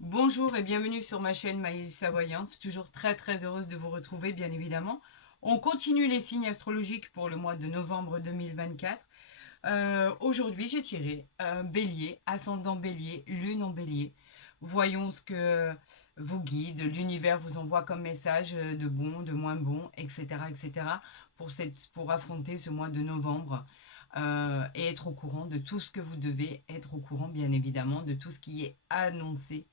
Bonjour et bienvenue sur ma chaîne Maïlissa Voyante. Toujours très heureuse de vous retrouver, bien évidemment. On continue les signes astrologiques pour le mois de novembre 2024. Aujourd'hui, j'ai tiré Bélier, ascendant Bélier, lune en Bélier. Voyons ce que vos guides, l'univers vous envoie comme message de bon, de moins bon, etc. pour affronter ce mois de novembre et être au courant de tout ce que vous devez être au courant, bien évidemment, de tout ce qui est annoncé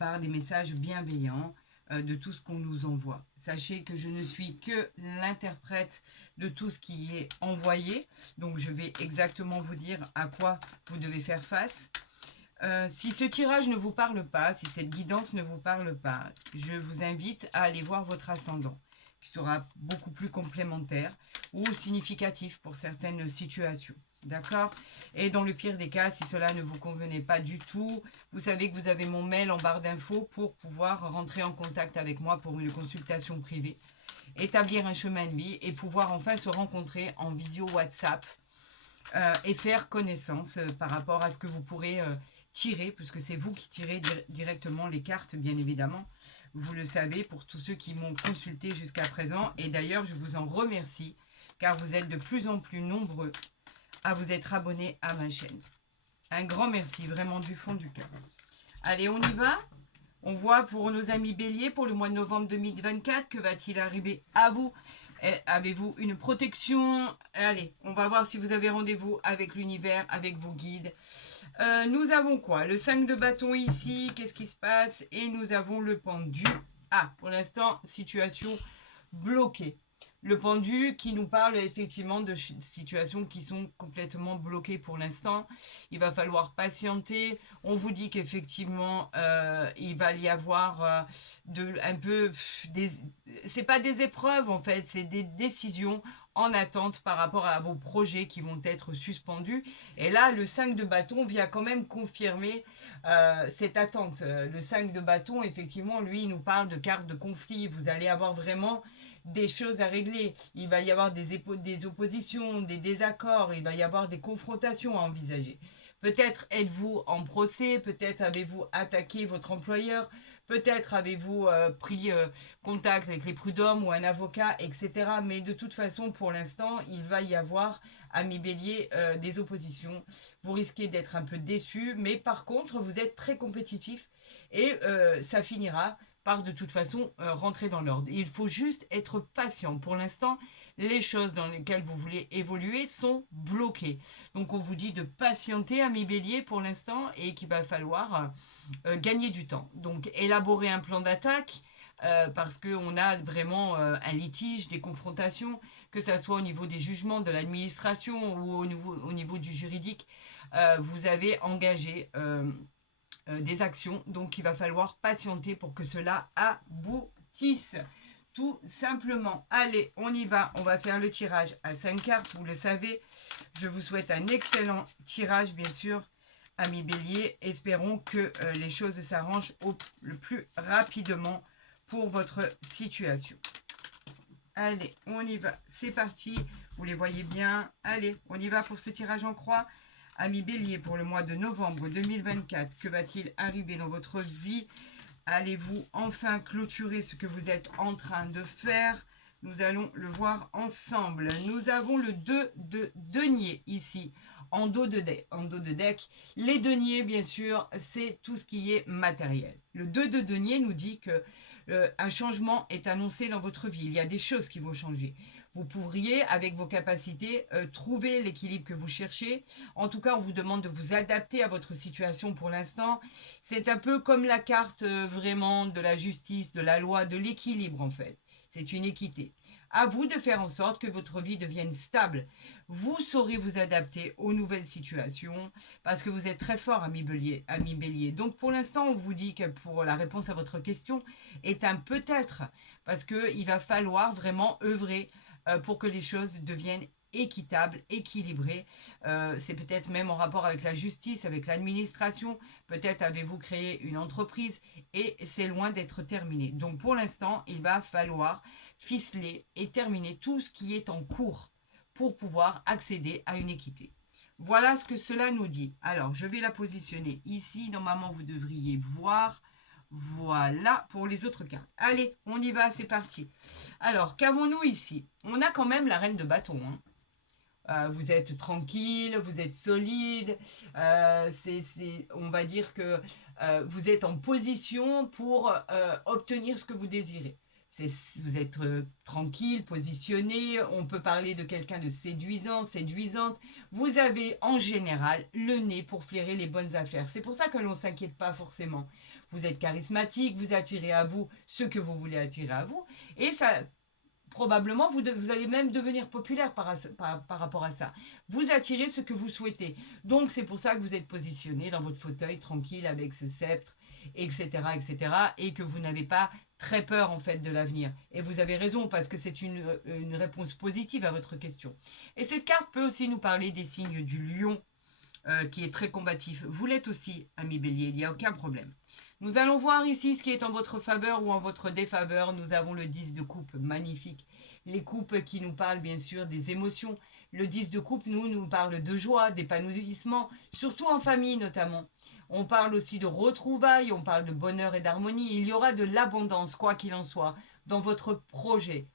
par des messages bienveillants, de tout ce qu'on nous envoie. Sachez que je ne suis que l'interprète de tout ce qui est envoyé, donc je vais exactement vous dire à quoi vous devez faire face. Si ce tirage ne vous parle pas, si cette guidance ne vous parle pas, je vous invite à aller voir votre ascendant, qui sera beaucoup plus complémentaire ou significatif pour certaines situations. D'accord? Et dans le pire des cas, si cela ne vous convenait pas du tout, vous savez que vous avez mon mail en barre d'infos pour pouvoir rentrer en contact avec moi pour une consultation privée, établir un chemin de vie et pouvoir enfin se rencontrer en visio WhatsApp et faire connaissance par rapport à ce que vous pourrez tirer, puisque c'est vous qui tirez directement les cartes, bien évidemment. Vous le savez pour tous ceux qui m'ont consulté jusqu'à présent. Et d'ailleurs, je vous en remercie, car vous êtes de plus en plus nombreux à vous être abonnés à ma chaîne. Un grand merci, vraiment du fond du cœur. Allez, on y va. On voit pour nos amis béliers, pour le mois de novembre 2024, que va-t-il arriver à vous? Avez-vous une protection? Allez, on va voir si vous avez rendez-vous avec l'univers, avec vos guides. Nous avons quoi? Le 5 de bâton ici, qu'est-ce qui se passe? Et nous avons le pendu. Ah, pour l'instant, situation bloquée. Le pendu qui nous parle effectivement de situations qui sont complètement bloquées pour l'instant. Il va falloir patienter. On vous dit qu'effectivement, il va y avoir un peu des. C'est pas des épreuves en fait, c'est des décisions en attente par rapport à vos projets qui vont être suspendus. Et là, le 5 de bâton vient quand même confirmer cette attente. Le 5 de bâton, effectivement, lui, il nous parle de carte de conflit. Vous allez avoir vraiment des choses à régler. Il va y avoir des oppositions, des désaccords, il va y avoir des confrontations à envisager. Peut-être êtes-vous en procès, peut-être avez-vous attaqué votre employeur, peut-être avez-vous pris contact avec les prud'hommes ou un avocat, etc. Mais de toute façon, pour l'instant, il va y avoir, amis bélier, des oppositions. Vous risquez d'être un peu déçu, mais par contre, vous êtes très compétitif et ça finira par de toute façon rentrer dans l'ordre. Il faut juste être patient. Pour l'instant, les choses dans lesquelles vous voulez évoluer sont bloquées. Donc on vous dit de patienter, amis bélier, pour l'instant, et qu'il va falloir gagner du temps. Donc élaborer un plan d'attaque, parce qu'on a vraiment un litige, des confrontations, que ce soit au niveau des jugements de l'administration ou au niveau du juridique, vous avez engagé des actions, donc il va falloir patienter pour que cela aboutisse. Tout simplement. Allez, on y va. On va faire le tirage à 5 cartes, vous le savez. Je vous souhaite un excellent tirage, bien sûr, amis bélier. Espérons que les choses s'arrangent le plus rapidement pour votre situation. Allez, on y va. C'est parti. Vous les voyez bien. Allez, on y va pour ce tirage en croix. Amis bélier, pour le mois de novembre 2024, que va-t-il arriver dans votre vie? Allez-vous enfin clôturer ce que vous êtes en train de faire? Nous allons le voir ensemble. Nous avons le 2 de denier ici, en dos de deck. Les deniers, bien sûr, c'est tout ce qui est matériel. Le 2 de denier nous dit que un changement est annoncé dans votre vie. Il y a des choses qui vont changer. Vous pourriez, avec vos capacités, trouver l'équilibre que vous cherchez. En tout cas, on vous demande de vous adapter à votre situation pour l'instant. C'est un peu comme la carte vraiment de la justice, de la loi, de l'équilibre en fait. C'est une équité. À vous de faire en sorte que votre vie devienne stable. Vous saurez vous adapter aux nouvelles situations parce que vous êtes très fort, ami Bélier. Ami Bélier. Donc pour l'instant, on vous dit que pour la réponse à votre question est un peut-être parce qu'il va falloir vraiment œuvrer pour que les choses deviennent équitables, équilibrées. C'est peut-être même en rapport avec la justice, avec l'administration. Peut-être avez-vous créé une entreprise et c'est loin d'être terminé. Donc pour l'instant, il va falloir ficeler et terminer tout ce qui est en cours pour pouvoir accéder à une équité. Voilà ce que cela nous dit. Alors, je vais la positionner ici. Normalement, vous devriez voir. Voilà pour les autres cartes. Allez, on y va, c'est parti. Alors, qu'avons-nous ici? On a quand même la reine de bâton, hein. Vous êtes tranquille, vous êtes solide. On va dire que vous êtes en position pour obtenir ce que vous désirez. Vous êtes tranquille, positionné. On peut parler de quelqu'un de séduisant, séduisante. Vous avez en général le nez pour flairer les bonnes affaires. C'est pour ça que l'on ne s'inquiète pas forcément. Vous êtes charismatique, vous attirez à vous ce que vous voulez attirer à vous. Et ça, probablement, vous allez même devenir populaire par rapport à ça. Vous attirez ce que vous souhaitez. Donc, c'est pour ça que vous êtes positionné dans votre fauteuil, tranquille, avec ce sceptre, etc., etc., et que vous n'avez pas très peur, en fait, de l'avenir. Et vous avez raison, parce que c'est une réponse positive à votre question. Et cette carte peut aussi nous parler des signes du lion, qui est très combatif. Vous l'êtes aussi, ami Bélier, il n'y a aucun problème. Nous allons voir ici ce qui est en votre faveur ou en votre défaveur. Nous avons le 10 de coupe, magnifique. Les coupes qui nous parlent bien sûr des émotions. Le 10 de coupe nous parle de joie, d'épanouissement, surtout en famille notamment. On parle aussi de retrouvailles, on parle de bonheur et d'harmonie. Il y aura de l'abondance, quoi qu'il en soit, dans votre projet.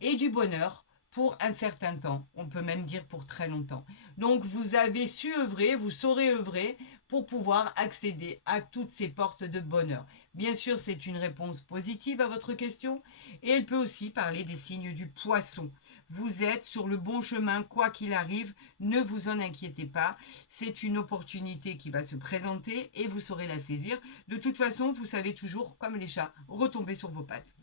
Et du bonheur pour un certain temps. On peut même dire pour très longtemps. Donc vous avez su œuvrer, vous saurez œuvrer pour pouvoir accéder à toutes ces portes de bonheur. Bien sûr, c'est une réponse positive à votre question et elle peut aussi parler des signes du poisson. Vous êtes sur le bon chemin, quoi qu'il arrive, ne vous en inquiétez pas. C'est une opportunité qui va se présenter et vous saurez la saisir. De toute façon, vous savez toujours, comme les chats, retomber sur vos pattes.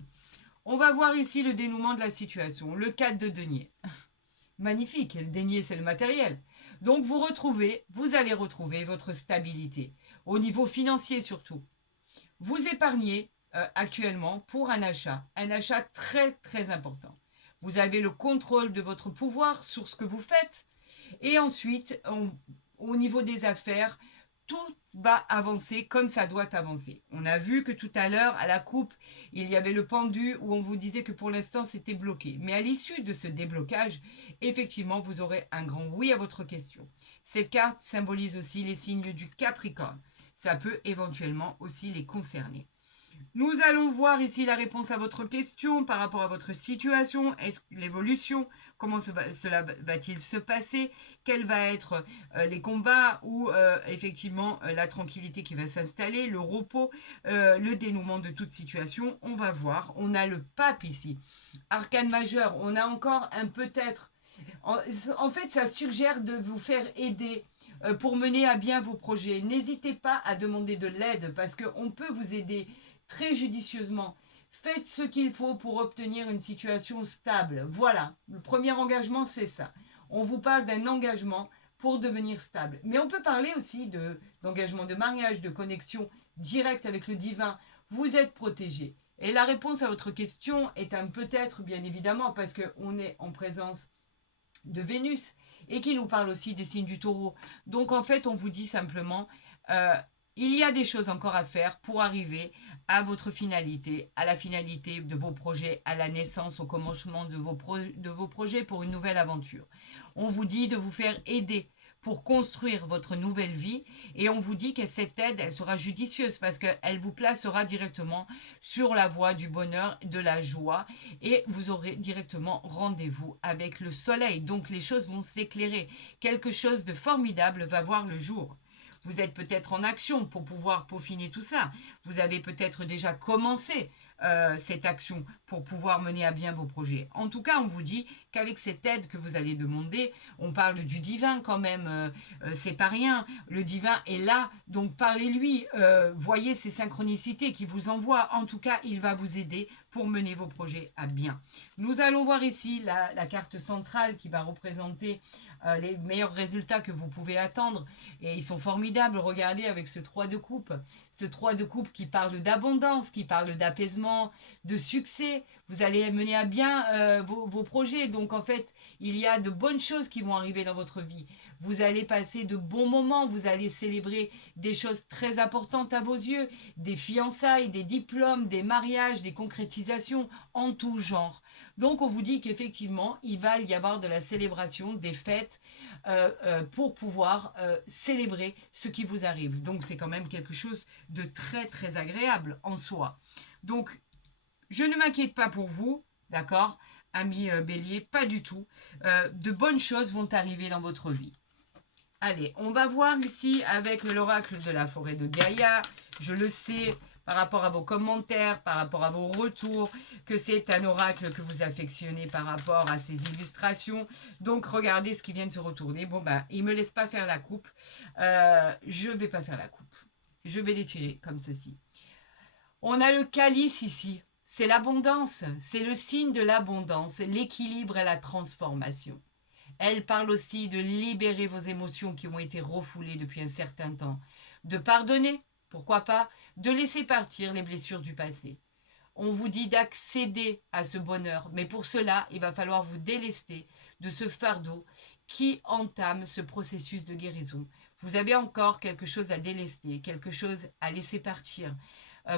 On va voir ici le dénouement de la situation, le 4 de denier. Magnifique, le denier c'est le matériel. Donc vous allez retrouver votre stabilité, au niveau financier surtout. Vous épargnez actuellement pour un achat très très important. Vous avez le contrôle de votre pouvoir sur ce que vous faites. Et ensuite, au niveau des affaires, tout va avancer comme ça doit avancer. On a vu que tout à l'heure, à la coupe, il y avait le pendu où on vous disait que pour l'instant, c'était bloqué. Mais à l'issue de ce déblocage, effectivement, vous aurez un grand oui à votre question. Cette carte symbolise aussi les signes du Capricorne. Ça peut éventuellement aussi les concerner. Nous allons voir ici la réponse à votre question par rapport à votre situation. Est-ce l'évolution? Comment cela va-t-il se passer? Quels vont être les combats ou effectivement la tranquillité qui va s'installer, le repos, le dénouement de toute situation? On va voir. On a le pape ici. Arcane majeur. On a encore un peut-être. En fait, ça suggère de vous faire aider pour mener à bien vos projets. N'hésitez pas à demander de l'aide parce qu'on peut vous aider très judicieusement. Faites ce qu'il faut pour obtenir une situation stable. Voilà, le premier engagement, c'est ça. On vous parle d'un engagement pour devenir stable. Mais on peut parler aussi d'engagement de mariage, de connexion directe avec le divin. Vous êtes protégé. Et la réponse à votre question est un peut-être, bien évidemment, parce qu'on est en présence de Vénus et qui nous parle aussi des signes du taureau. Donc en fait, on vous dit simplement, il y a des choses encore à faire pour arriver à votre finalité, à la finalité de vos projets, à la naissance, au commencement de vos projets pour une nouvelle aventure. On vous dit de vous faire aider pour construire votre nouvelle vie et on vous dit que cette aide, elle sera judicieuse parce qu'elle vous placera directement sur la voie du bonheur, de la joie et vous aurez directement rendez-vous avec le soleil. Donc les choses vont s'éclairer. Quelque chose de formidable va voir le jour. Vous êtes peut-être en action pour pouvoir peaufiner tout ça. Vous avez peut-être déjà commencé cette action pour pouvoir mener à bien vos projets. En tout cas, on vous dit qu'avec cette aide que vous allez demander, on parle du divin quand même, c'est pas rien. Le divin est là, donc parlez-lui, voyez ces synchronicités qui vous envoient. En tout cas, il va vous aider pour mener vos projets à bien. Nous allons voir ici la carte centrale qui va représenter les meilleurs résultats que vous pouvez attendre. Et ils sont formidables. Regardez avec ce 3 de coupe. Ce 3 de coupe qui parle d'abondance, qui parle d'apaisement, effectivement de succès, vous allez mener à bien vos projets. Donc en fait, il y a de bonnes choses qui vont arriver dans votre vie. Vous allez passer de bons moments, vous allez célébrer des choses très importantes à vos yeux, des fiançailles, des diplômes, des mariages, des concrétisations en tout genre. Donc on vous dit qu'effectivement, il va y avoir de la célébration, des fêtes pour pouvoir célébrer ce qui vous arrive. Donc c'est quand même quelque chose de très très agréable en soi. Donc je ne m'inquiète pas pour vous, d'accord, ami Bélier, pas du tout. De bonnes choses vont arriver dans votre vie. Allez, on va voir ici avec l'oracle de la forêt de Gaïa. Je le sais par rapport à vos commentaires, par rapport à vos retours, que c'est un oracle que vous affectionnez par rapport à ces illustrations. Donc, regardez ce qui vient de se retourner. Bon, ben, il ne me laisse pas faire la coupe. Je ne vais pas faire la coupe. Je vais l'étirer comme ceci. On a le calice ici. C'est l'abondance. C'est le signe de l'abondance, l'équilibre et la transformation. Elle parle aussi de libérer vos émotions qui ont été refoulées depuis un certain temps, de pardonner, pourquoi pas, de laisser partir les blessures du passé. On vous dit d'accéder à ce bonheur, mais pour cela, il va falloir vous délester de ce fardeau qui entame ce processus de guérison. Vous avez encore quelque chose à délester, quelque chose à laisser partir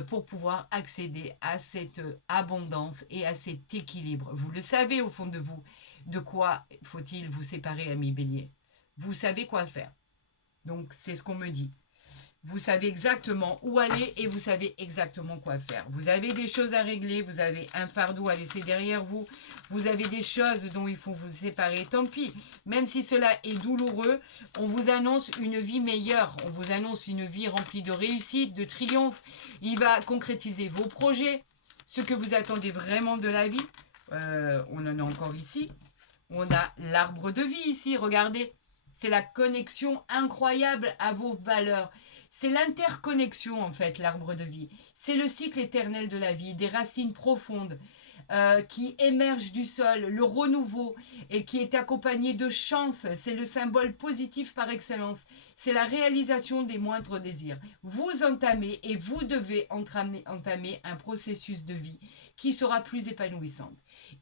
pour pouvoir accéder à cette abondance et à cet équilibre. Vous le savez au fond de vous. De quoi faut-il vous séparer, ami Bélier? Vous savez quoi faire. Donc, c'est ce qu'on me dit. Vous savez exactement où aller et vous savez exactement quoi faire. Vous avez des choses à régler, vous avez un fardeau à laisser derrière vous, vous avez des choses dont il faut vous séparer, tant pis. Même si cela est douloureux, on vous annonce une vie meilleure, on vous annonce une vie remplie de réussite, de triomphe. Il va concrétiser vos projets, ce que vous attendez vraiment de la vie. On en a encore ici. On a l'arbre de vie ici, regardez. C'est la connexion incroyable à vos valeurs. C'est l'interconnexion, en fait, l'arbre de vie. C'est le cycle éternel de la vie, des racines profondes qui émergent du sol, le renouveau, et qui est accompagné de chance. C'est le symbole positif par excellence. C'est la réalisation des moindres désirs. Vous entamez et vous devez entamer un processus de vie qui sera plus épanouissant.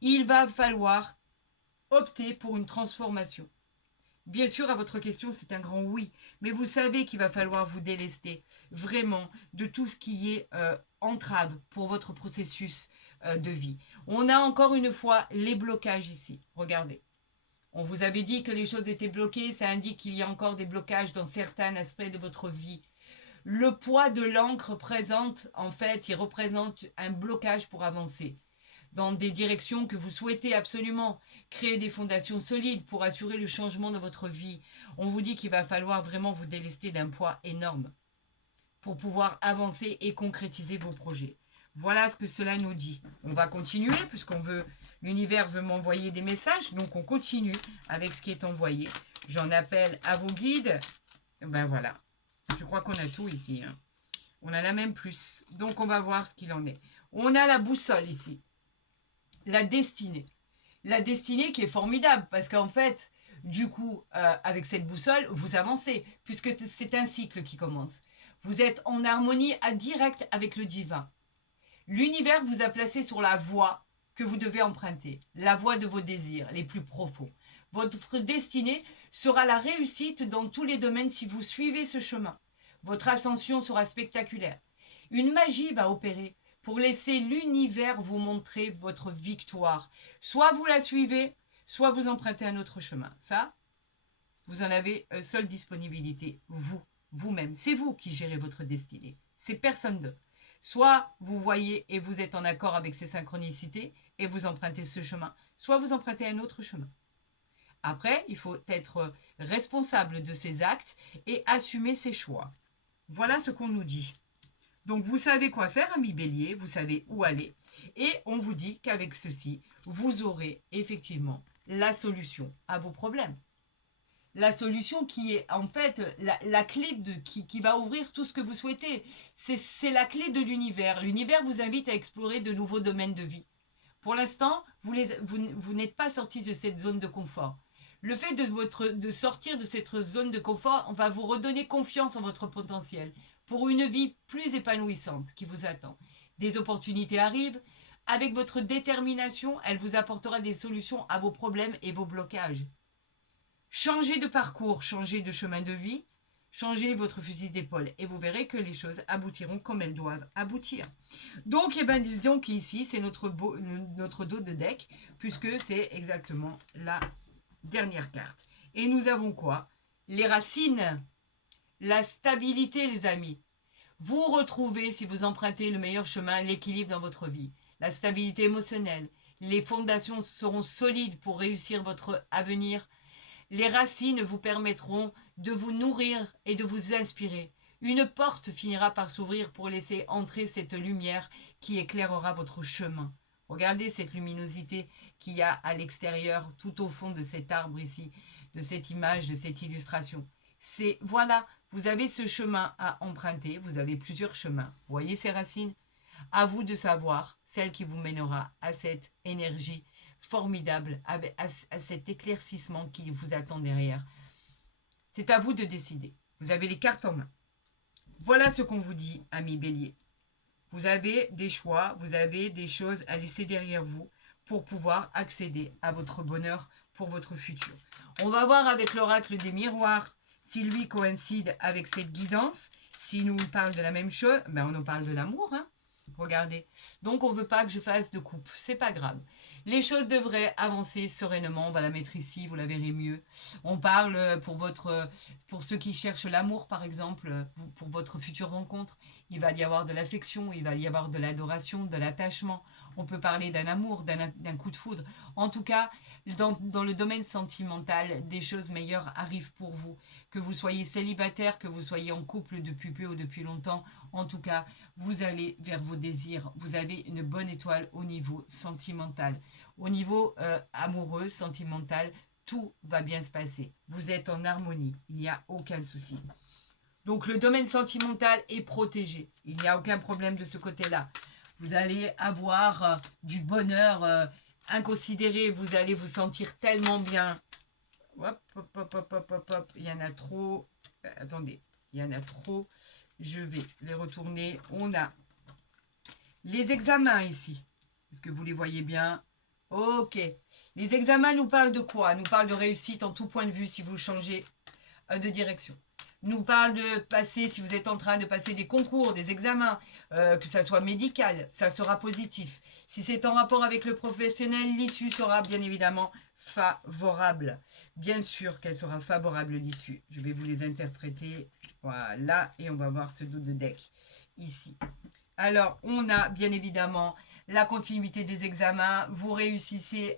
Il va falloir opter pour une transformation. Bien sûr, à votre question, c'est un grand oui. Mais vous savez qu'il va falloir vous délester vraiment de tout ce qui est entrave pour votre processus de vie. On a encore une fois les blocages ici. Regardez. On vous avait dit que les choses étaient bloquées. Ça indique qu'il y a encore des blocages dans certains aspects de votre vie. Le poids de l'encre présente, en fait, il représente un blocage pour avancer dans des directions que vous souhaitez absolument, créer des fondations solides pour assurer le changement dans votre vie. On vous dit qu'il va falloir vraiment vous délester d'un poids énorme pour pouvoir avancer et concrétiser vos projets. Voilà ce que cela nous dit. On va continuer puisqu'on veut, l'univers veut m'envoyer des messages, donc on continue avec ce qui est envoyé. J'en appelle à vos guides. Ben voilà, je crois qu'on a tout ici. Hein. On en a même plus. Donc on va voir ce qu'il en est. On a la boussole ici. La destinée. La destinée qui est formidable parce qu'en fait, du coup, avec cette boussole, vous avancez puisque c'est un cycle qui commence. Vous êtes en harmonie directe avec le divin. L'univers vous a placé sur la voie que vous devez emprunter, la voie de vos désirs les plus profonds. Votre destinée sera la réussite dans tous les domaines si vous suivez ce chemin. Votre ascension sera spectaculaire. Une magie va opérer pour laisser l'univers vous montrer votre victoire. Soit vous la suivez, soit vous empruntez un autre chemin. Ça, vous en avez seule disponibilité, vous-même. C'est vous qui gérez votre destinée. C'est personne d'autre. Soit vous voyez et vous êtes en accord avec ces synchronicités et vous empruntez ce chemin, soit vous empruntez un autre chemin. Après, il faut être responsable de ses actes et assumer ses choix. Voilà ce qu'on nous dit. Donc, vous savez quoi faire, ami Bélier, vous savez où aller. Et on vous dit qu'avec ceci, vous aurez effectivement la solution à vos problèmes. La solution qui est en fait la clé qui va ouvrir tout ce que vous souhaitez. C'est la clé de l'univers. L'univers vous invite à explorer de nouveaux domaines de vie. Pour l'instant, vous n'êtes pas sorti de cette zone de confort. Le fait de sortir de cette zone de confort, on va vous redonner confiance en votre potentiel pour une vie plus épanouissante qui vous attend. des opportunités arrivent. Avec votre détermination, elle vous apportera des solutions à vos problèmes et vos blocages. Changez de parcours, changez de chemin de vie, changez votre fusil d'épaule et vous verrez que les choses aboutiront comme elles doivent aboutir. Donc, disons qu'ici, c'est notre dos de deck, puisque c'est exactement la dernière carte. Et nous avons quoi? Les racines, la stabilité, les amis. Vous retrouvez, si vous empruntez le meilleur chemin, l'équilibre dans votre vie, la stabilité émotionnelle. Les fondations seront solides pour réussir votre avenir. Les racines vous permettront de vous nourrir et de vous inspirer. Une porte finira par s'ouvrir pour laisser entrer cette lumière qui éclairera votre chemin. Regardez cette luminosité qu'il y a à l'extérieur, tout au fond de cet arbre ici, de cette image, de cette illustration. C'est, voilà, vous avez ce chemin à emprunter, vous avez plusieurs chemins. Vous voyez ces racines? À vous de savoir celle qui vous mènera à cette énergie formidable, à cet éclaircissement qui vous attend derrière. C'est à vous de décider. Vous avez les cartes en main. Voilà ce qu'on vous dit, amis bélier. Vous avez des choix, vous avez des choses à laisser derrière vous pour pouvoir accéder à votre bonheur pour votre futur. On va voir avec l'oracle des miroirs si lui coïncide avec cette guidance. S'il nous parle de la même chose, ben on nous parle de l'amour, hein. Regardez. Donc, on ne veut pas que je fasse de coupe. C'est pas grave. Les choses devraient avancer sereinement. On va la mettre ici, vous la verrez mieux. On parle pour ceux qui cherchent l'amour, par exemple, pour votre future rencontre. Il va y avoir de l'affection, il va y avoir de l'adoration, de l'attachement. On peut parler d'un amour, d'un coup de foudre. En tout cas, dans le domaine sentimental, des choses meilleures arrivent pour vous. Que vous soyez célibataire, que vous soyez en couple depuis peu ou depuis longtemps, en tout cas, vous allez vers vos désirs. Vous avez une bonne étoile au niveau sentimental. Au niveau amoureux, sentimental, tout va bien se passer. Vous êtes en harmonie. Il n'y a aucun souci. Donc, le domaine sentimental est protégé. Il n'y a aucun problème de ce côté-là. Vous allez avoir du bonheur inconsidéré. Vous allez vous sentir tellement bien. Hop, hop, hop, hop, hop, hop, hop. Il y en a trop. Attendez, il y en a trop. Je vais les retourner. On a les examens ici. Est-ce que vous les voyez bien? Ok. Les examens nous parlent de quoi? Nous parlent de réussite en tout point de vue si vous changez de direction. Nous parle de passer, si vous êtes en train de passer des concours, des examens, que ça soit médical, ça sera positif. Si c'est en rapport avec le professionnel, l'issue sera bien évidemment favorable. Bien sûr qu'elle sera favorable, l'issue. Je vais vous les interpréter. Voilà, et on va voir ce dos de deck ici. Alors, on a bien évidemment la continuité des examens. Vous réussissez,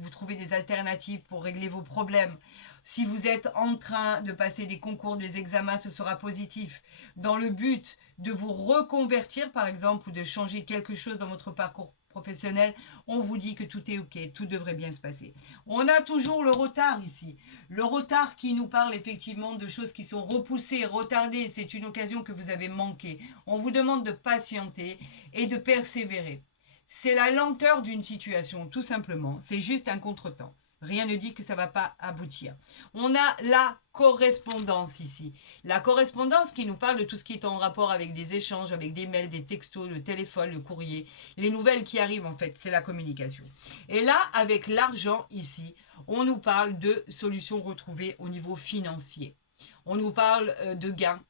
vous trouvez des alternatives pour régler vos problèmes. Si vous êtes en train de passer des concours, des examens, ce sera positif. Dans le but de vous reconvertir, par exemple, ou de changer quelque chose dans votre parcours professionnel, on vous dit que tout est OK, tout devrait bien se passer. On a toujours le retard ici. Le retard qui nous parle effectivement de choses qui sont repoussées, retardées. C'est une occasion que vous avez manquée. On vous demande de patienter et de persévérer. C'est la lenteur d'une situation, tout simplement. C'est juste un contretemps. Rien ne dit que ça ne va pas aboutir. On a la correspondance ici. La correspondance qui nous parle de tout ce qui est en rapport avec des échanges, avec des mails, des textos, le téléphone, le courrier. Les nouvelles qui arrivent, en fait, c'est la communication. Et là, avec l'argent ici, on nous parle de solutions retrouvées au niveau financier. On nous parle de gains.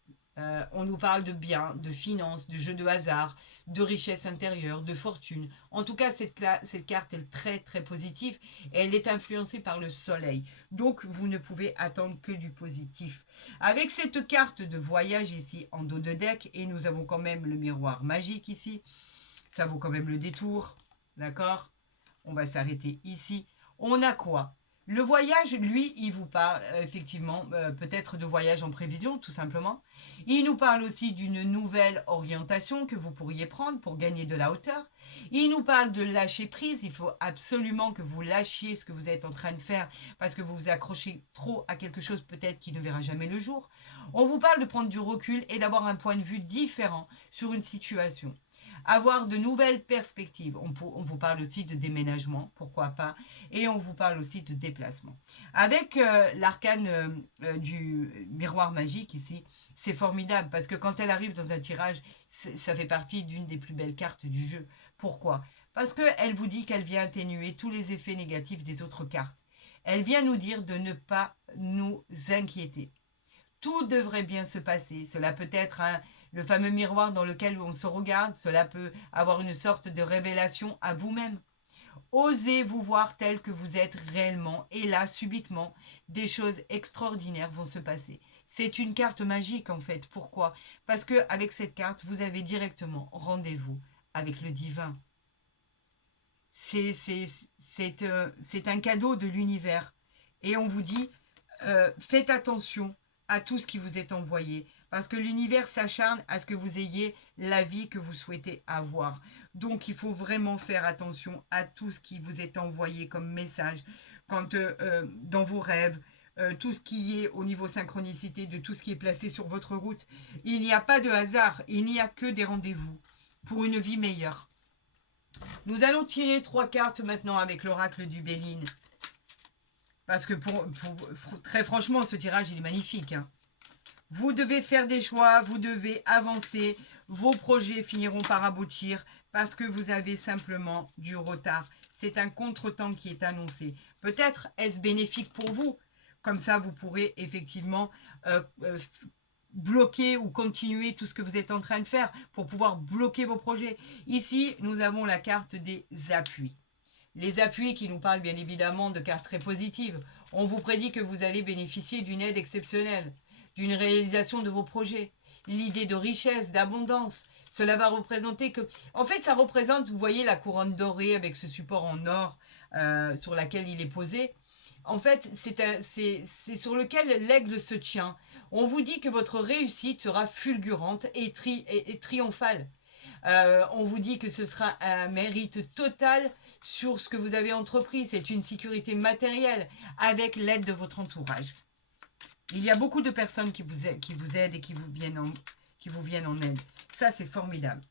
On nous parle de biens, de finances, de jeux de hasard, de richesse intérieure, de fortune. En tout cas, cette carte est très très positive et elle est influencée par le soleil. Donc, vous ne pouvez attendre que du positif. Avec cette carte de voyage ici en dos de deck, et nous avons quand même le miroir magique ici, ça vaut quand même le détour, d'accord? On va s'arrêter ici. On a quoi? Le voyage, lui, il vous parle effectivement peut-être de voyage en prévision, tout simplement. Il nous parle aussi d'une nouvelle orientation que vous pourriez prendre pour gagner de la hauteur. Il nous parle de lâcher prise. Il faut absolument que vous lâchiez ce que vous êtes en train de faire parce que vous vous accrochez trop à quelque chose peut-être qui ne verra jamais le jour. On vous parle de prendre du recul et d'avoir un point de vue différent sur une situation. avoir de nouvelles perspectives. On vous parle aussi de déménagement, pourquoi pas, et on vous parle aussi de déplacement. Avec l'arcane du miroir magique ici, c'est formidable parce que quand elle arrive dans un tirage, ça fait partie d'une des plus belles cartes du jeu. Pourquoi? Parce qu'elle vous dit qu'elle vient atténuer tous les effets négatifs des autres cartes. Elle vient nous dire de ne pas nous inquiéter. Tout devrait bien se passer. Cela peut être le fameux miroir dans lequel on se regarde. Cela peut avoir une sorte de révélation à vous-même. Osez vous voir tel que vous êtes réellement. Et là, subitement, des choses extraordinaires vont se passer. C'est une carte magique en fait. Pourquoi? Parce qu'avec cette carte, vous avez directement rendez-vous avec le divin. C'est un cadeau de l'univers. Et on vous dit, faites attention à tout ce qui vous est envoyé. Parce que l'univers s'acharne à ce que vous ayez la vie que vous souhaitez avoir. Donc, il faut vraiment faire attention à tout ce qui vous est envoyé comme message. Quand dans vos rêves, tout ce qui est au niveau synchronicité, de tout ce qui est placé sur votre route, il n'y a pas de hasard. Il n'y a que des rendez-vous pour une vie meilleure. Nous allons tirer 3 cartes maintenant avec l'oracle du Béline. Parce que très franchement, ce tirage, il est magnifique. Hein. Vous devez faire des choix, vous devez avancer. Vos projets finiront par aboutir parce que vous avez simplement du retard. C'est un contretemps qui est annoncé. Peut-être est-ce bénéfique pour vous. Comme ça, vous pourrez effectivement bloquer ou continuer tout ce que vous êtes en train de faire pour pouvoir bloquer vos projets. Ici, nous avons la carte des appuis. Les appuis qui nous parlent bien évidemment de cartes très positives. On vous prédit que vous allez bénéficier d'une aide exceptionnelle, d'une réalisation de vos projets, l'idée de richesse, d'abondance. Cela va représenter que... En fait, ça représente, vous voyez, la couronne dorée avec ce support en or sur laquelle il est posé. En fait, c'est sur lequel l'aigle se tient. On vous dit que votre réussite sera fulgurante et triomphale. On vous dit que ce sera un mérite total sur ce que vous avez entrepris. C'est une sécurité matérielle avec l'aide de votre entourage. Il y a beaucoup de personnes qui vous aident et qui vous viennent en aide. Ça, c'est formidable.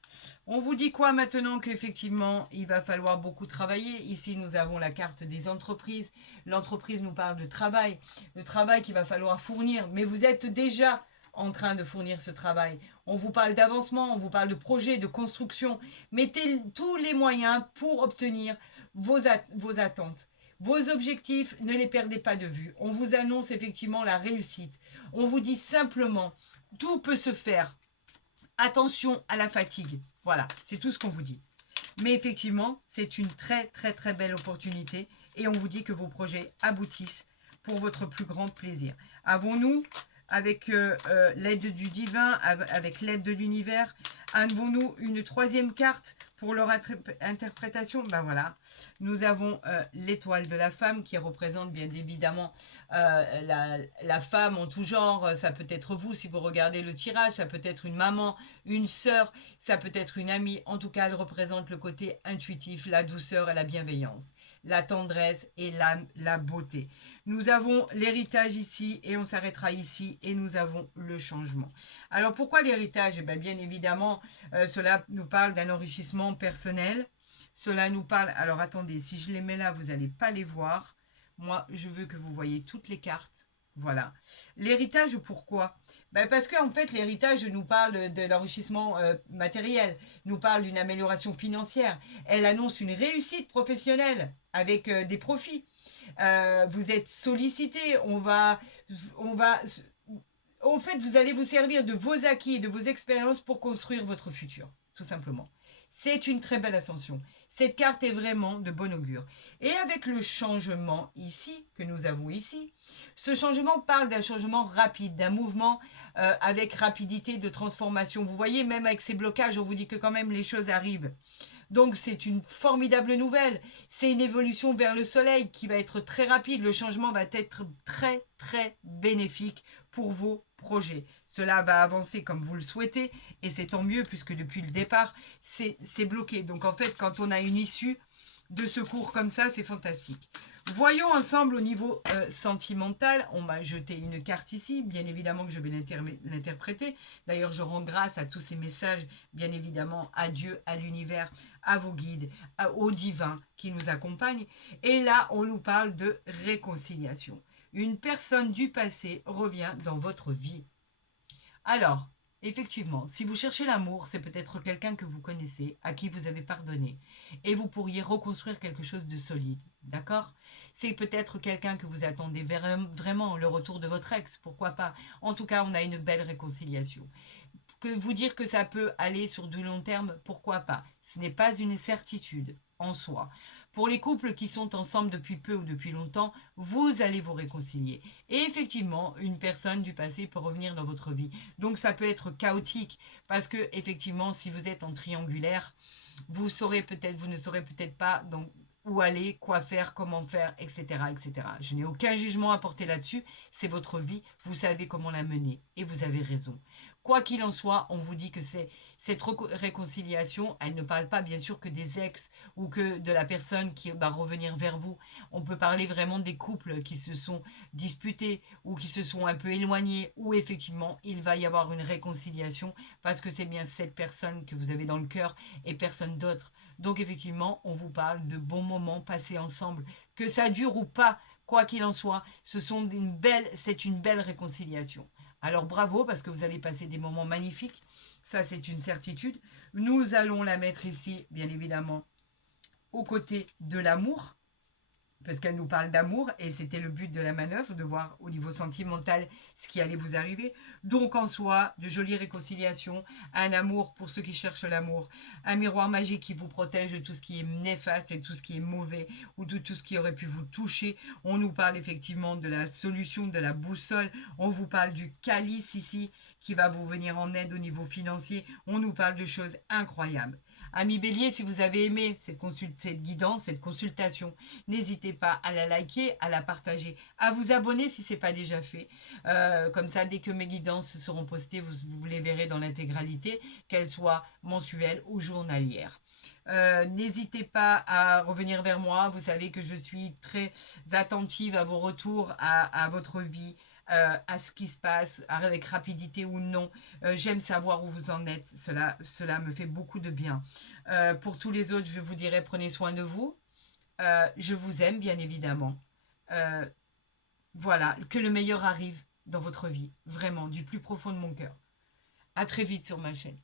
On vous dit quoi maintenant? Qu'effectivement, il va falloir beaucoup travailler. Ici, nous avons la carte des entreprises. L'entreprise nous parle de travail. Le travail qu'il va falloir fournir. Mais vous êtes déjà en train de fournir ce travail. On vous parle d'avancement, on vous parle de projet, de construction. Mettez tous les moyens pour obtenir vos attentes. Vos objectifs, ne les perdez pas de vue. On vous annonce effectivement la réussite. On vous dit simplement, tout peut se faire. Attention à la fatigue. Voilà, c'est tout ce qu'on vous dit. Mais effectivement, c'est une très très très belle opportunité et on vous dit que vos projets aboutissent pour votre plus grand plaisir. Avons-nous, avec l'aide du divin, avec l'aide de l'univers, avons-nous une troisième carte pour leur interprétation? Ben voilà, nous avons l'étoile de la femme qui représente bien évidemment la femme en tout genre. Ça peut être vous si vous regardez le tirage, ça peut être une maman, une sœur, ça peut être une amie. En tout cas, elle représente le côté intuitif, la douceur et la bienveillance, la tendresse et la beauté. Nous avons l'héritage ici et on s'arrêtera ici et nous avons le changement. Alors pourquoi l'héritage? Bien évidemment, cela nous parle d'un enrichissement personnel. Cela nous parle... Alors attendez, si je les mets là, vous n'allez pas les voir. Moi, je veux que vous voyez toutes les cartes. Voilà. L'héritage, pourquoi? Parce qu'en fait, l'héritage nous parle de l'enrichissement matériel, nous parle d'une amélioration financière. Elle annonce une réussite professionnelle avec des profits. Vous êtes sollicité, en fait, vous allez vous servir de vos acquis, de vos expériences pour construire votre futur, tout simplement. C'est une très belle ascension. Cette carte est vraiment de bon augure. Et avec le changement ici, que nous avons ici, ce changement parle d'un changement rapide, d'un mouvement avec rapidité de transformation. Vous voyez, même avec ces blocages, on vous dit que quand même les choses arrivent. Donc c'est une formidable nouvelle. C'est une évolution vers le soleil qui va être très rapide. Le changement va être très très bénéfique pour vos projets. Cela va avancer comme vous le souhaitez et c'est tant mieux puisque depuis le départ, c'est bloqué. Donc en fait, quand on a une issue, de secours comme ça, c'est fantastique. Voyons ensemble au niveau sentimental. On m'a jeté une carte ici, bien évidemment que je vais l'interpréter. D'ailleurs, je rends grâce à tous ces messages, bien évidemment, à Dieu, à l'univers, à vos guides, au divin qui nous accompagne. Et là, on nous parle de réconciliation. Une personne du passé revient dans votre vie. Alors, effectivement, si vous cherchez l'amour, c'est peut-être quelqu'un que vous connaissez, à qui vous avez pardonné, et vous pourriez reconstruire quelque chose de solide, d'accord? C'est peut-être quelqu'un que vous attendez vraiment, le retour de votre ex, pourquoi pas? En tout cas, on a une belle réconciliation. Que vous dire que ça peut aller sur du long terme, pourquoi pas? Ce n'est pas une certitude en soi. Pour les couples qui sont ensemble depuis peu ou depuis longtemps, vous allez vous réconcilier. Et effectivement, une personne du passé peut revenir dans votre vie. Donc ça peut être chaotique parce que effectivement, si vous êtes en triangulaire, vous saurez peut-être, vous ne saurez peut-être pas donc où aller, quoi faire, comment faire, etc., etc. Je n'ai aucun jugement à porter là-dessus. C'est votre vie, vous savez comment la mener et vous avez raison. Quoi qu'il en soit, on vous dit que cette réconciliation, elle ne parle pas bien sûr que des ex ou que de la personne qui va revenir vers vous. On peut parler vraiment des couples qui se sont disputés ou qui se sont un peu éloignés, où effectivement il va y avoir une réconciliation parce que c'est bien cette personne que vous avez dans le cœur et personne d'autre. Donc effectivement, on vous parle de bons moments passés ensemble, que ça dure ou pas, quoi qu'il en soit, c'est une belle réconciliation. Alors bravo parce que vous allez passer des moments magnifiques, ça c'est une certitude. Nous allons la mettre ici, bien évidemment, aux côtés de l'amour, parce qu'elle nous parle d'amour et c'était le but de la manœuvre, de voir au niveau sentimental ce qui allait vous arriver. Donc en soi, de jolies réconciliations, un amour pour ceux qui cherchent l'amour, un miroir magique qui vous protège de tout ce qui est néfaste et tout ce qui est mauvais ou de tout ce qui aurait pu vous toucher. On nous parle effectivement de la solution, de la boussole, on vous parle du calice ici qui va vous venir en aide au niveau financier, on nous parle de choses incroyables. Amis Bélier, si vous avez aimé cette guidance, cette consultation, n'hésitez pas à la liker, à la partager, à vous abonner si ce n'est pas déjà fait. Comme ça, dès que mes guidances seront postées, vous les verrez dans l'intégralité, qu'elles soient mensuelles ou journalières. N'hésitez pas à revenir vers moi. Vous savez que je suis très attentive à vos retours, à votre vie, à ce qui se passe, avec rapidité ou non. J'aime savoir où vous en êtes. Cela me fait beaucoup de bien. Pour tous les autres, je vous dirais prenez soin de vous. Je vous aime, bien évidemment. Euh, voilà, que le meilleur arrive dans votre vie. Vraiment, du plus profond de mon cœur. À très vite sur ma chaîne.